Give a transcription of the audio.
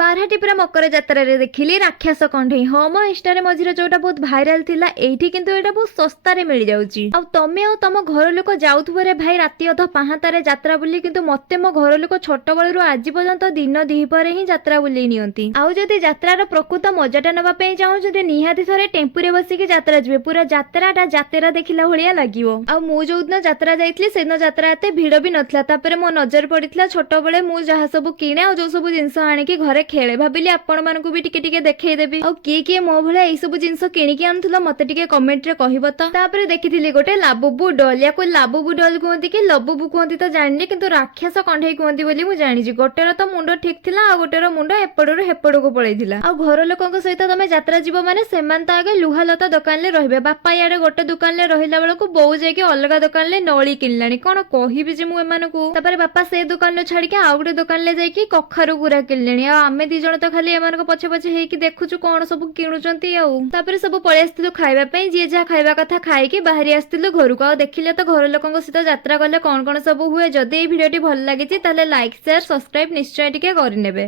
ବାରହାଟିପୁରା ମକର ଯାତ୍ରାରେ ଦେଖିଲି ରାକ୍ଷସ କଣ୍ଢେଇ। ହଁ ମୋ ଇନଷ୍ଟାରେ ମଝିରେ ଯୋଉଟା ବହୁତ ଭାଇରାଲ ଥିଲା, ଏଇଠି କିନ୍ତୁ ଏଇଟା ବହୁତ ଶସ୍ତାରେ ମିଳିଯାଉଛି। ଆଉ ତମେ ଆଉ ତମ ଘର ଲୋକ ଯାଉଥିବ ରେ ଭାଇ ରାତି ଅଧ ପାହାନ୍ତାରେ ଯାତ୍ରା ବୁଲି, କିନ୍ତୁ ମତେ ମୋ ଘର ଲୋକ ଛୋଟବେଳରୁ ଆଜି ପର୍ଯ୍ୟନ୍ତ ଦିନ ଦିପହରେ ହିଁ ଯାତ୍ରା ବୁଲେଇ ନିଅନ୍ତି। ଆଉ ଯଦି ଯାତ୍ରାର ପ୍ରକୃତ ମଜାଟା ନେବା ପାଇଁ ଚାହୁଁଛନ୍ତି, ନିହାତି ଥରେ ଟେମ୍ପୁରେ ବସିକି ଯାତ୍ରା ଯିବେ। ପୁରା ଯାତ୍ରାଟା ଯାତ୍ରା ଦେଖିଲା ଭଳିଆ ଲାଗିବ। ଆଉ ମୁଁ ଯୋଉଦିନ ଯାତ୍ରା ଯାଇଥିଲି ସେଦିନ ଯାତ୍ରା ଏତେ ଭିଡ ବି ନଥିଲା। ତାପରେ ମୋ ନଜର ପଡିଥିଲା ଛୋଟବେଳେ ମୁଁ ଯାହା ସବୁ କିଣେ ଆଉ ଯୋଉ ସବୁ ଜିନିଷ ଆଣିକି ଘରେ ଖେଳେ, ଭାବିଲି ଆପଣମାନଙ୍କୁ ବି ଟିକେ ଟିକେ ଦେଖେଇଦେବି। ଆଉ କିଏ କିଏ ମୋ ଭଳିଆ ଏଇ ସବୁ ଜିନିଷ କିଣିକି ଆଣୁଥିଲ ମତେ ଟିକେ କମେଣ୍ଟରେ କହିବ ତ। ତାପରେ ଦେଖିଥିଲି ଗୋଟେ ଲାବୁବୁ ଡଲ୍। ୟାକୁ ଲାବୁବୁ ଡଲ୍ କୁହନ୍ତି କି ଲବୁବୁ କୁହନ୍ତି ତ ଜାଣିନି, କିନ୍ତୁ ରାକ୍ଷସ କଣ୍ଢେଇ କୁହନ୍ତି ବୋଲି ମୁଁ ଜାଣିଛି। ଗୋଟେର ତ ମୁଣ୍ଡ ଠିକ ଥିଲା, ଆଉ ଗୋଟେର ମୁଣ୍ଡ ଏପଟରୁ ହେପଟକୁ ପଳେଇଥିଲା। ଆଉ ଘର ଲୋକଙ୍କ ସହିତ ତମେ ଯାତ୍ରା ଯିବ ମାନେ ସେମାନେ ତ ଆଗେ ଲୁହାଲତା ଦୋକାନରେ ରହିବେ। ବାପା ଇଆଡେ ଗୋଟେ ଦୋକାନରେ ରହିଲା ବେଳକୁ ବୋଉ ଯାଇକି ଅଲଗା ଦୋକାନରେ ନଳି କିଣିଲାଣି। କଣ କହିବି ଯେ ମୁଁ ଏମାନଙ୍କୁ। ତାପରେ ବାପା ସେ ଦୋକାନରୁ ଛାଡିକି ଆଉ ଗୋଟେ ଦୋକାନରେ ଯାଇକି କଖାରୁ ଗୁରା କିଣିଲେଣି। ଆଉ ଆମେ ଦି ଜଣ ତ ଖାଲି ଏମାନଙ୍କ ପଛେ ପଛେ ହେଇକି ଦେଖୁଛୁ କଣ ସବୁ କିଣୁଛନ୍ତି। ଆଉ ତାପରେ ସବୁ ପଳେଇ ଆସିଥିଲୁ ଖାଇବା ପାଇଁ, ଯିଏ ଯାହା ଖାଇବା କଥା ଖାଇକି ବାହାରି ଆସିଥିଲୁ ଘରକୁ। ଆଉ ଦେଖିଲେ ତ ଘର ଲୋକଙ୍କ ସହିତ ଯାତ୍ରା କଲେ କଣ କଣ ସବୁ ହୁଏ। ଯଦି ଏଇ ଭିଡିଓଟି ଭଲ ଲାଗିଛି ତାହେଲେ ଲାଇକ୍, ସେୟାର, ସବସ୍କ୍ରାଇବ ନିଶ୍ଚୟ ଟିକେ କରିନେବେ।